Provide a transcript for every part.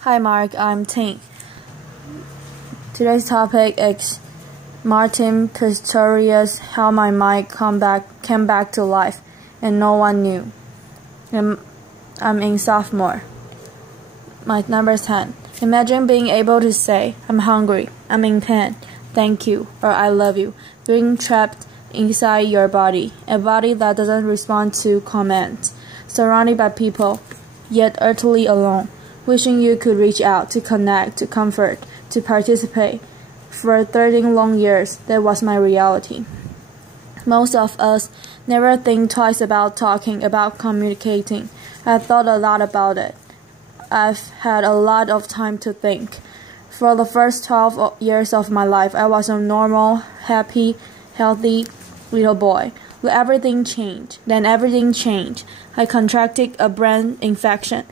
Hi Mark, I'm Tink. Today's topic is Martin Pistorius, How My Mind came back to life and no one knew. I'm in sophomore. My number is 10. Imagine being able to say, I'm hungry, I'm in pain, thank you, or I love you, being trapped inside your body, a body that doesn't respond to commands, surrounded by people, yet utterly alone, wishing you could reach out, to connect, to comfort, to participate. For 13 long years, that was my reality. Most of us never think twice about talking, about communicating. I've thought a lot about it. I've had a lot of time to think. For the first 12 years of my life, I was a normal, happy, healthy little boy. Everything changed. Then everything changed. I contracted a brain infection.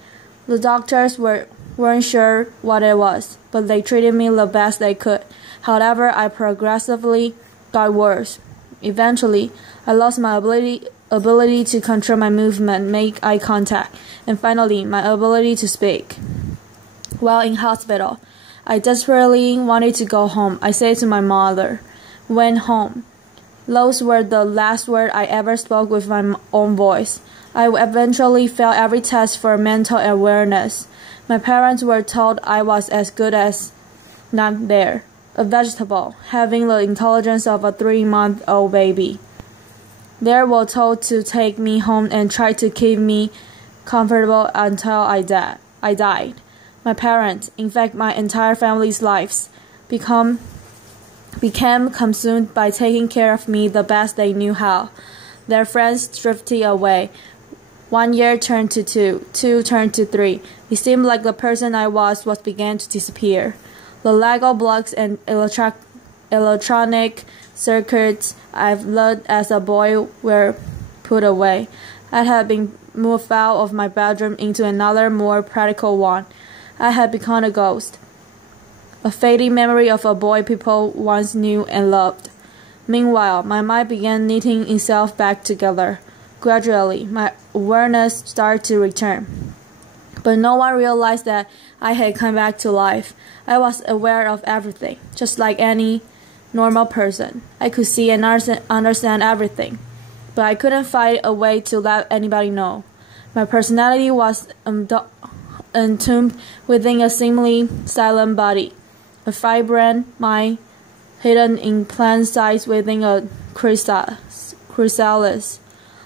The doctors weren't sure what it was, but they treated me the best they could. However, I progressively got worse. Eventually, I lost my ability to control my movement, make eye contact, and finally, my ability to speak. While in hospital, I desperately wanted to go home. I said to my mother, "Went home." Those were the last words I ever spoke with my own voice. I eventually failed every test for mental awareness. My parents were told I was as good as not there, a vegetable, having the intelligence of a 3-month-old baby. They were told to take me home and try to keep me comfortable until I died. My parents, in fact my entire family's lives, became consumed by taking care of me the best they knew how. Their friends drifted away. 1 year turned to 2, 2 turned to 3. It seemed like the person I was began to disappear. The Lego blocks and electronic circuits I've learned as a boy were put away. I had been moved out of my bedroom into another, more practical one. I had become a ghost, a fading memory of a boy people once knew and loved. Meanwhile, my mind began knitting itself back together. Gradually, my awareness started to return. But no one realized that I had come back to life. I was aware of everything, just like any normal person. I could see and understand everything, but I couldn't find a way to let anybody know. My personality was entombed within a seemingly silent body, a vibrant mind hidden in plain sight within a chrysalis.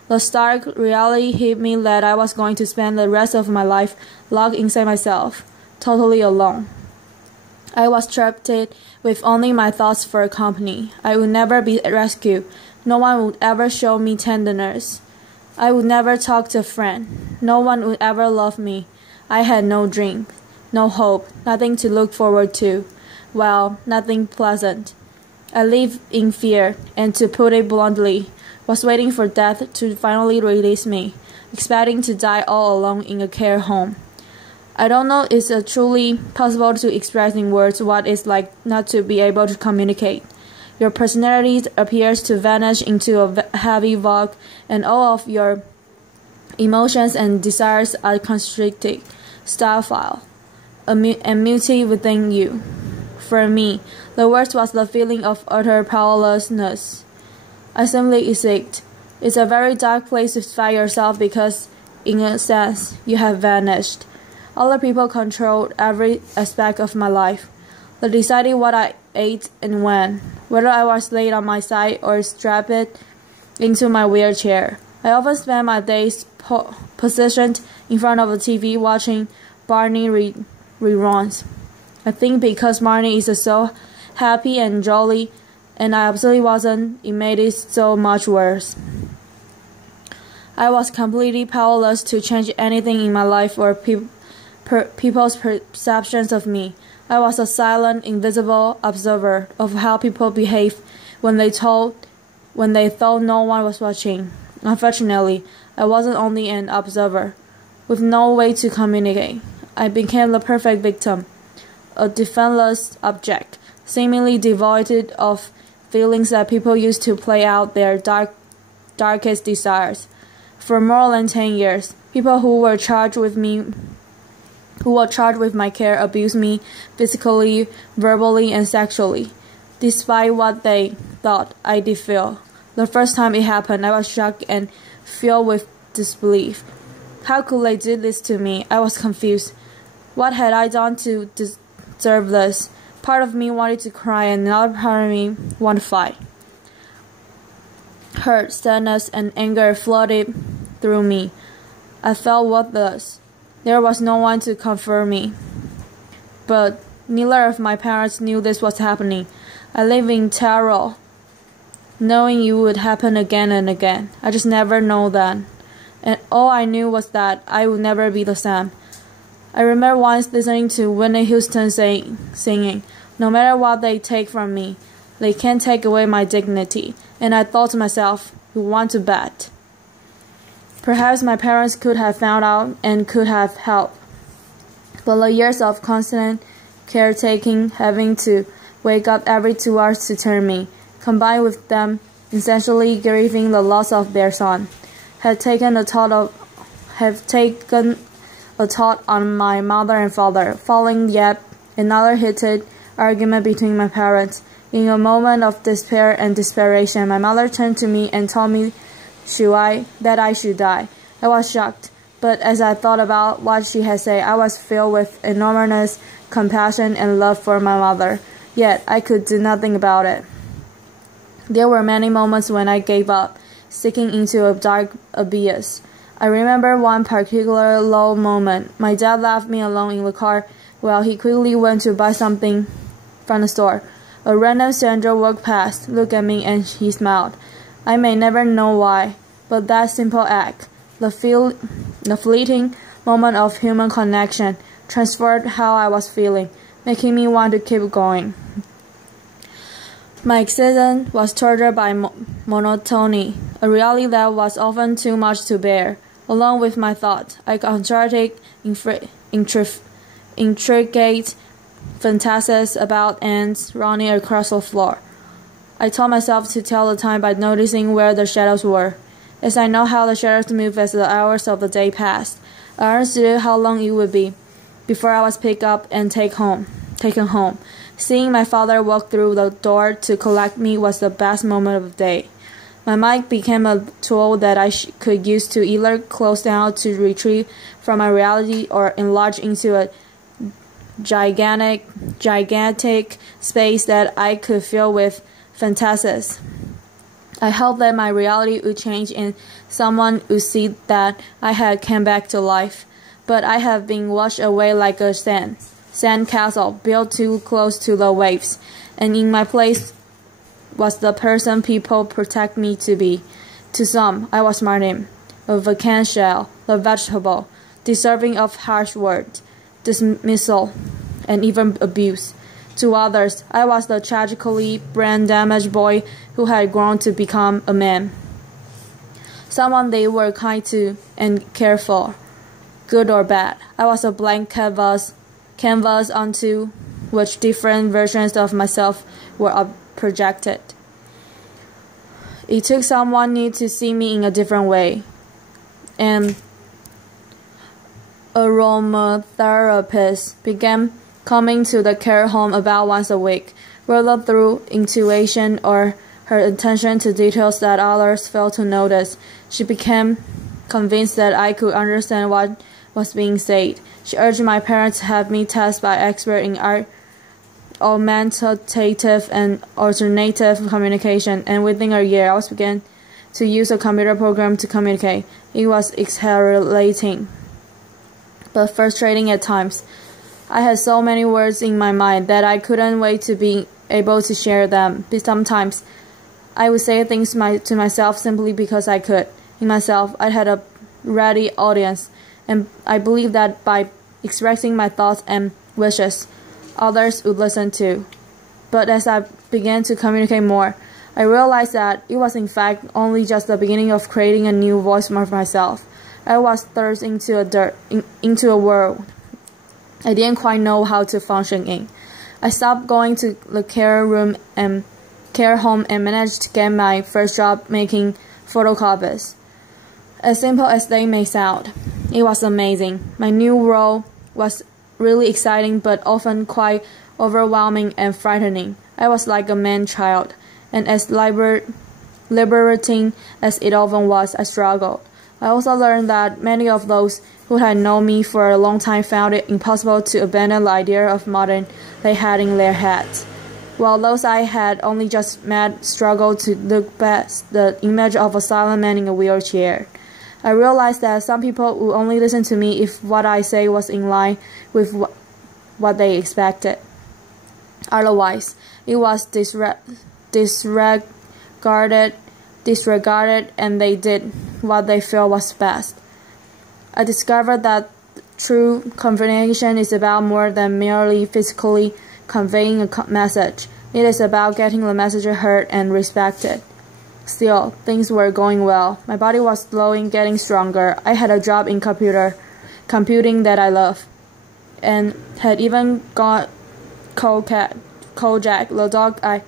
The stark reality hit me that I was going to spend the rest of my life locked inside myself, totally alone. I was trapped with only my thoughts for company. I would never be rescued. No one would ever show me tenderness. I would never talk to a friend. No one would ever love me. I had no dream, no hope, nothing to look forward to. Well, nothing pleasant. I lived in fear, and to put it bluntly, was waiting for death to finally release me, expecting to die all alone in a care home. I don't know if it's truly possible to express in words what it's like not to be able to communicate. Your personality appears to vanish into a heavy fog, and all of your emotions and desires are constricted, stifled, and muted within you. For me, the worst was the feeling of utter powerlessness. I simply exist. It's a very dark place to find yourself because, in a sense, you have vanished. Other people controlled every aspect of my life. They decided what I ate and when, whether I was laid on my side or strapped into my wheelchair. I often spent my days positioned in front of the TV watching Barney reruns. I think because Barney is so happy and jolly, and I absolutely wasn't, it made it so much worse. I was completely powerless to change anything in my life or people's perceptions of me. I was a silent, invisible observer of how people behave when they thought no one was watching. Unfortunately, I wasn't only an observer, with no way to communicate. I became the perfect victim, a defenseless object, seemingly devoid of feelings that people use to play out their darkest desires. For more than 10 years, people who were charged with me who were charged with my care abused me physically, verbally, and sexually, despite what they thought I did feel. The first time it happened, I was shocked and filled with disbelief. How could they do this to me? I was confused. What had I done to deserve this? Part of me wanted to cry and another part of me wanted to fight. Hurt, sadness, and anger flooded through me. I felt worthless. There was no one to comfort me. But neither of my parents knew this was happening. I lived in terror, knowing it would happen again and again. I just never know that. And all I knew was that I would never be the same. I remember once listening to Whitney Houston singing, "No matter what they take from me, they can't take away my dignity." And I thought to myself, you want to bet. Perhaps my parents could have found out and could have helped. But the years of constant caretaking, having to wake up every 2 hours to turn me, combined with them essentially grieving the loss of their son, have taken a toll on my mother and father. Following yet another heated argument between my parents, in a moment of despair and desperation, my mother turned to me and told me that I should die. I was shocked, but as I thought about what she had said, I was filled with enormous compassion and love for my mother. Yet I could do nothing about it. There were many moments when I gave up, sinking into a dark abyss. I remember one particular low moment. My dad left me alone in the car while he quickly went to buy something from the store. A random stranger walked past, looked at me, and he smiled. I may never know why, but that simple act, the fleeting moment of human connection, transformed how I was feeling, making me want to keep going. My existence was tortured by monotony, a reality that was often too much to bear. Along with my thoughts, I constructed intricate fantasies about ants running across the floor. I told myself to tell the time by noticing where the shadows were. As I know how the shadows move as the hours of the day passed, I understood how long it would be before I was picked up and taken home. Seeing my father walk through the door to collect me was the best moment of the day. My mind became a tool that I could use to either close down to retreat from my reality or enlarge into a gigantic space that I could fill with fantasies. I hoped that my reality would change and someone would see that I had come back to life. But I have been washed away like a sand castle built too close to the waves, and in my place was the person people protect me to be. To some, I was Martin, a vacant shell, the vegetable, deserving of harsh words, dismissal, and even abuse. To others, I was the tragically brain-damaged boy who had grown to become a man, someone they were kind to and cared for, good or bad. I was a blank canvas onto which different versions of myself were projected. It took someone new to see me in a different way, and aromatherapist began coming to the care home about once a week, whether through intuition or her attention to details that others failed to notice. She became convinced that I could understand what was being said. She urged my parents to have me tested by experts in augmentative and alternative communication, and within a year I was began to use a computer program to communicate. It was exhilarating, but frustrating at times. I had so many words in my mind that I couldn't wait to be able to share them. But sometimes I would say things to myself simply because I could. In myself, I had a ready audience, and I believed that by expressing my thoughts and wishes, others would listen too. But as I began to communicate more, I realized that it was in fact only just the beginning of creating a new voice for myself. I was thrust into a world I didn't quite know how to function in. I stopped going to the care home and managed to get my first job making photocopies. As simple as they may sound, it was amazing. My new role was really exciting but often quite overwhelming and frightening. I was like a man-child, and as liberating as it often was, I struggled. I also learned that many of those who had known me for a long time found it impossible to abandon the idea of modern they had in their heads, while those I had only just met struggled to look past the image of a silent man in a wheelchair. I realized that some people would only listen to me if what I say was in line with what they expected. Otherwise, it was disregarded, and they did what they felt was best. I discovered that true communication is about more than merely physically conveying a message. It is about getting the message heard and respected. Still, things were going well. My body was slowly getting stronger. I had a job in computing that I loved, and had even got Kojak, the dog I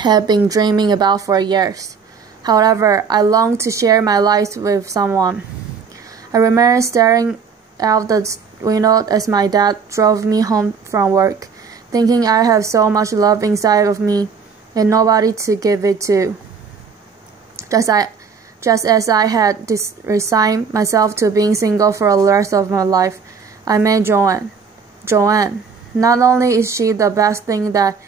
had been dreaming about for years. However, I longed to share my life with someone. I remember staring out the window as my dad drove me home from work, thinking I have so much love inside of me and nobody to give it to. Just as I had resigned myself to being single for the rest of my life, I met Joanne. Not only is she the best thing that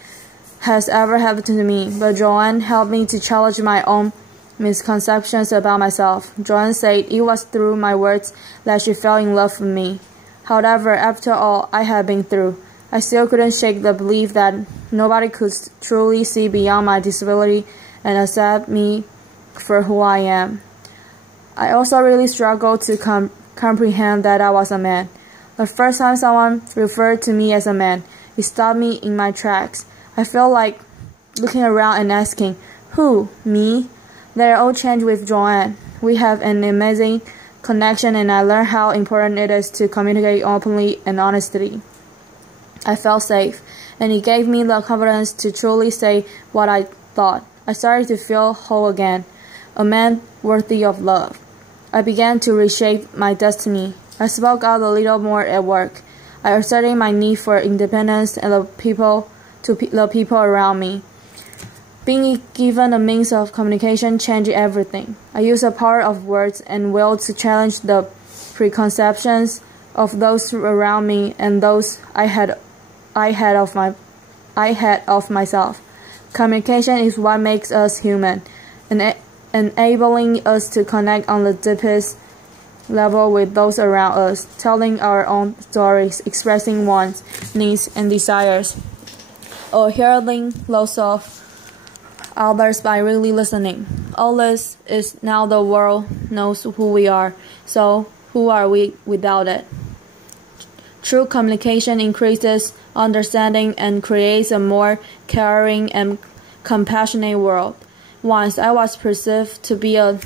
has ever happened to me, but Joanne helped me to challenge my own misconceptions about myself. Joanne said it was through my words that she fell in love with me. However, after all I had been through, I still couldn't shake the belief that nobody could truly see beyond my disability and accept me for who I am. I also really struggled to comprehend that I was a man. The first time someone referred to me as a man, it stopped me in my tracks. I felt like looking around and asking, who, me? They all changed with Joanne. We have an amazing connection, and I learned how important it is to communicate openly and honestly. I felt safe, and it gave me the confidence to truly say what I thought. I started to feel whole again, a man worthy of love. I began to reshape my destiny. I spoke out a little more at work. I asserted my need for independence and the people around me. Being given a means of communication changed everything. I used the power of words and will to challenge the preconceptions of those around me and those I had of myself. Communication is what makes us human, enabling us to connect on the deepest level with those around us, telling our own stories, expressing wants, needs, and desires, or hearing those of others by really listening. All this is now the world knows who we are, so who are we without it? True communication increases understanding and creates a more caring and compassionate world. Once I was perceived to be an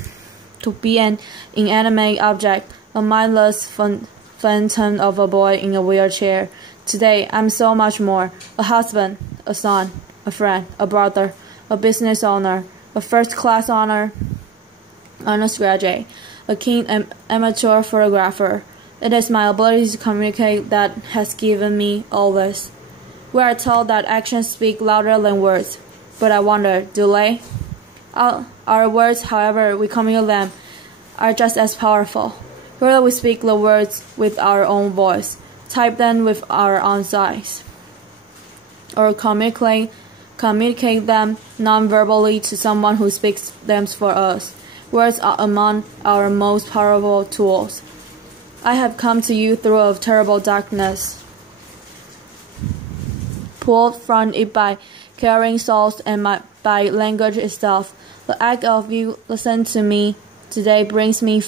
inanimate object, a mindless phantom of a boy in a wheelchair. Today, I'm so much more: a husband, a son, a friend, a brother, a business owner, a first-class honors graduate, a keen amateur photographer. It is my ability to communicate that has given me all this. We are told that actions speak louder than words, but I wonder, do they? Our words, however we communicate them, are just as powerful. Whether we speak the words with our own voice, type them with our own eyes, or communicate them non-verbally to someone who speaks them for us. Words are among our most powerful tools. I have come to you through a terrible darkness, pulled from it by carrying souls and by language itself. The act of you listen to me today brings me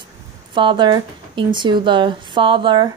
farther into the Father